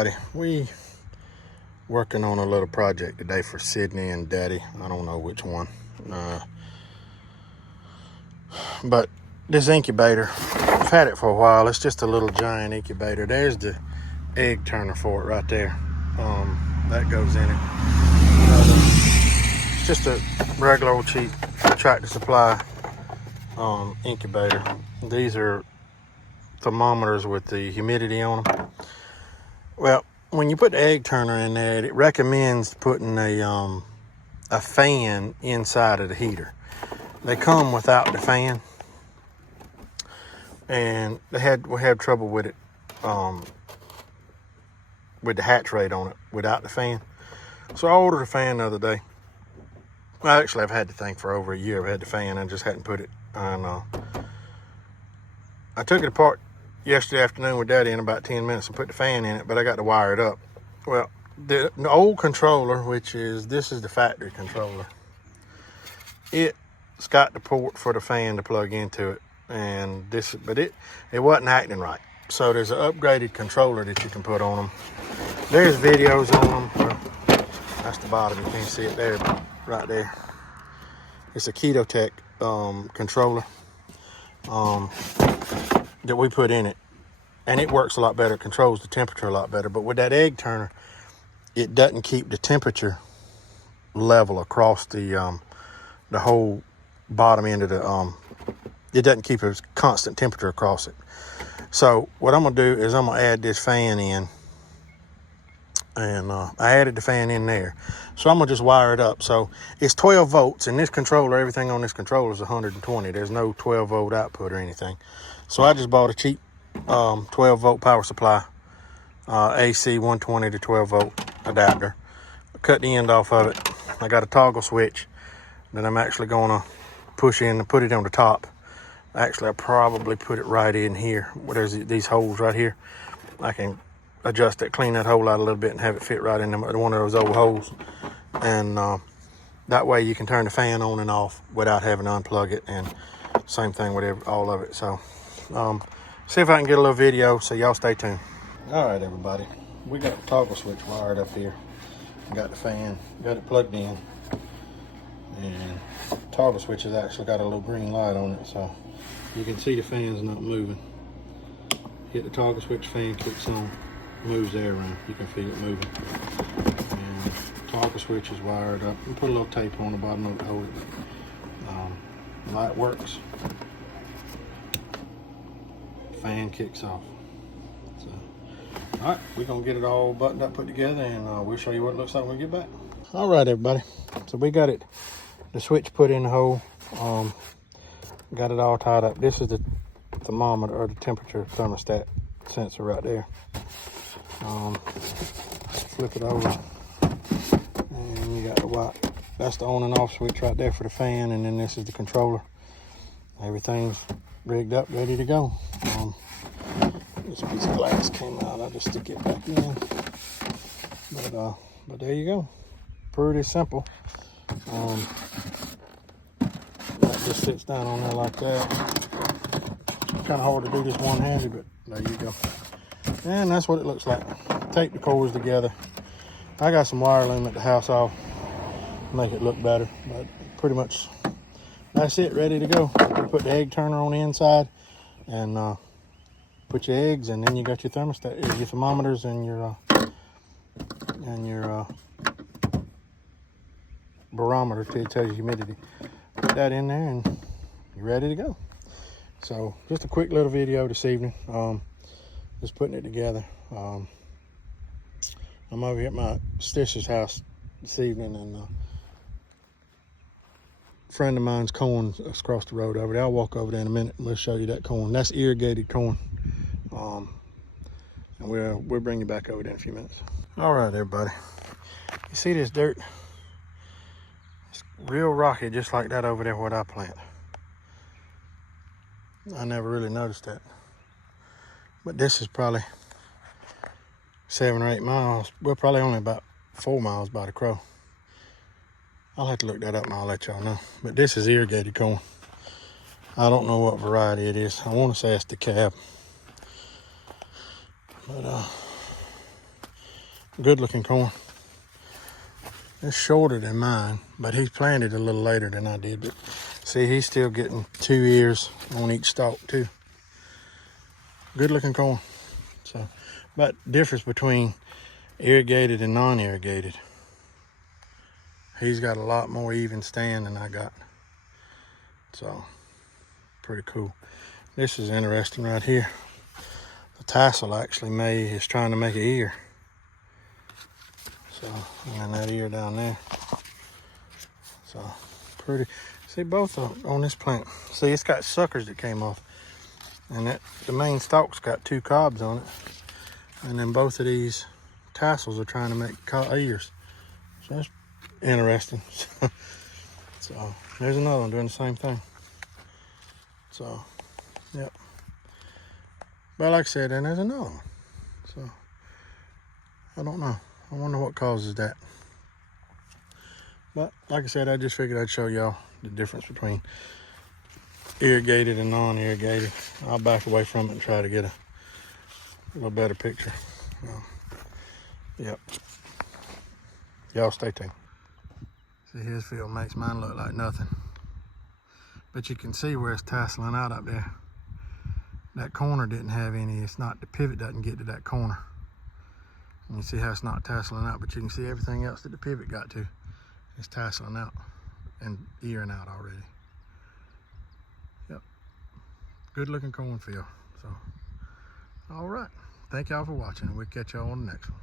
everybody. We working on a little project today for Sydney and Daddy. I don't know which one. But this incubator, I've had it for a while. It's just a little giant incubator. There's the egg turner for it right there. That goes in it. It's just a regular old cheap Tractor Supply incubator. These are thermometers with the humidity on them. Well, when you put the egg turner in there, it recommends putting a fan inside of the heater. They come without the fan, and we had trouble with it, with the hatch rate on it without the fan. So I ordered a fan the other day. Well, actually, I've had the thing for over a year. I've had the fan, I just hadn't put it on. I took it apart yesterday afternoon with Daddy in about 10 minutes and put the fan in it, but I got to wire it up. Well, the old controller, this is the factory controller, it's got the port for the fan to plug into it, but it wasn't acting right. So there's an upgraded controller that you can put on them. There's videos on them. Well, that's the bottom, you can't see it there, but right there. It's a Keto Tech controller that we put in it, and it works a lot better. It controls the temperature a lot better. But with that egg turner, it doesn't keep the temperature level across the whole bottom end of the it doesn't keep a constant temperature across it. So what I'm gonna do is I'm gonna add this fan in, and I added the fan in there. So I'm gonna just wire it up. So it's 12 volts, and this controller, everything on this controller is 120. There's no 12 volt output or anything. So I just bought a cheap 12 volt power supply, AC 120 to 12 volt adapter. I cut the end off of it. I got a toggle switch that I'm actually gonna push in and put it on the top. Actually, I'll probably put it right in here where there's these holes right here. I can adjust it, clean that hole out a little bit, and have it fit right in one of those old holes. And that way you can turn the fan on and off without having to unplug it. And same thing with all of it. So see if I can get a little video, so y'all stay tuned. All right, everybody, we got the toggle switch wired up here. Got the fan, got it plugged in, and toggle switch has actually got a little green light on it, so you can see the fan's not moving. Hit the toggle switch, fan kicks on, moves the air around. You can feel it moving. And toggle switch is wired up. And put a little tape on the bottom of it to hold it. Light works. Fan kicks off. So, all right, we're gonna get it all buttoned up, put together, and we'll show you what it looks like when we get back. All right, everybody. So we got it, the switch put in the hole. Got it all tied up. This is the thermometer, or the temperature thermostat sensor right there. Flip it over, and you got the white. That's the on and off switch right there for the fan, and then this is the controller. Everything's rigged up, ready to go. This piece of glass came out. I'll just stick it back in. But there you go. Pretty simple. That just sits down on there like that. Kind of hard to do this one-handed, but there you go. And that's what it looks like. Tape the cords together. I got some wire loom at the house. I'll make it look better, but pretty much that's it, ready to go. You put the egg turner on the inside, and put your eggs, and then you got your thermostat, your thermometers, and your barometer to tell you humidity. Put that in there, and you're ready to go. So just a quick little video this evening. Just putting it together. I'm over here at my sister's house this evening, and a friend of mine's corn is across the road over there. I'll walk over there in a minute and we'll show you that corn. That's irrigated corn. And we'll bring you back over there in a few minutes. All right, everybody. You see this dirt? It's real rocky, just like that over there where I plant. I never really noticed that. But this is probably 7 or 8 miles. Well, probably only about 4 miles by the crow. I'll have to look that up and I'll let y'all know. But this is irrigated corn. I don't know what variety it is. I want to say it's the cab. But Good looking corn. It's shorter than mine, but he's planted a little later than I did. But see, he's still getting 2 ears on each stalk too. Good looking corn. So, but difference between irrigated and non-irrigated. He's got a lot more even stand than I got. So, pretty cool. This is interesting right here. The tassel actually is trying to make an ear. So, and that ear down there. So, pretty. See, both of them on this plant. See, it's got suckers that came off. And the main stalk's got 2 cobs on it. And then both of these tassels are trying to make ears. So that's interesting. So there's another one doing the same thing. So, yep. But like I said, then there's another one. So, I don't know. I wonder what causes that. But like I said, I just figured I'd show y'all the difference between irrigated and non-irrigated. I'll back away from it and try to get a little better picture. Yep. Y'all stay tuned. See, his field makes mine look like nothing. But you can see where it's tasseling out up there. That corner didn't have any. It's not, the pivot doesn't get to that corner. And you see how it's not tasseling out, but you can see everything else that the pivot got to is tasseling out and earing out already. Yep. Good looking cornfield. So, all right. Thank y'all for watching. We'll catch y'all on the next one.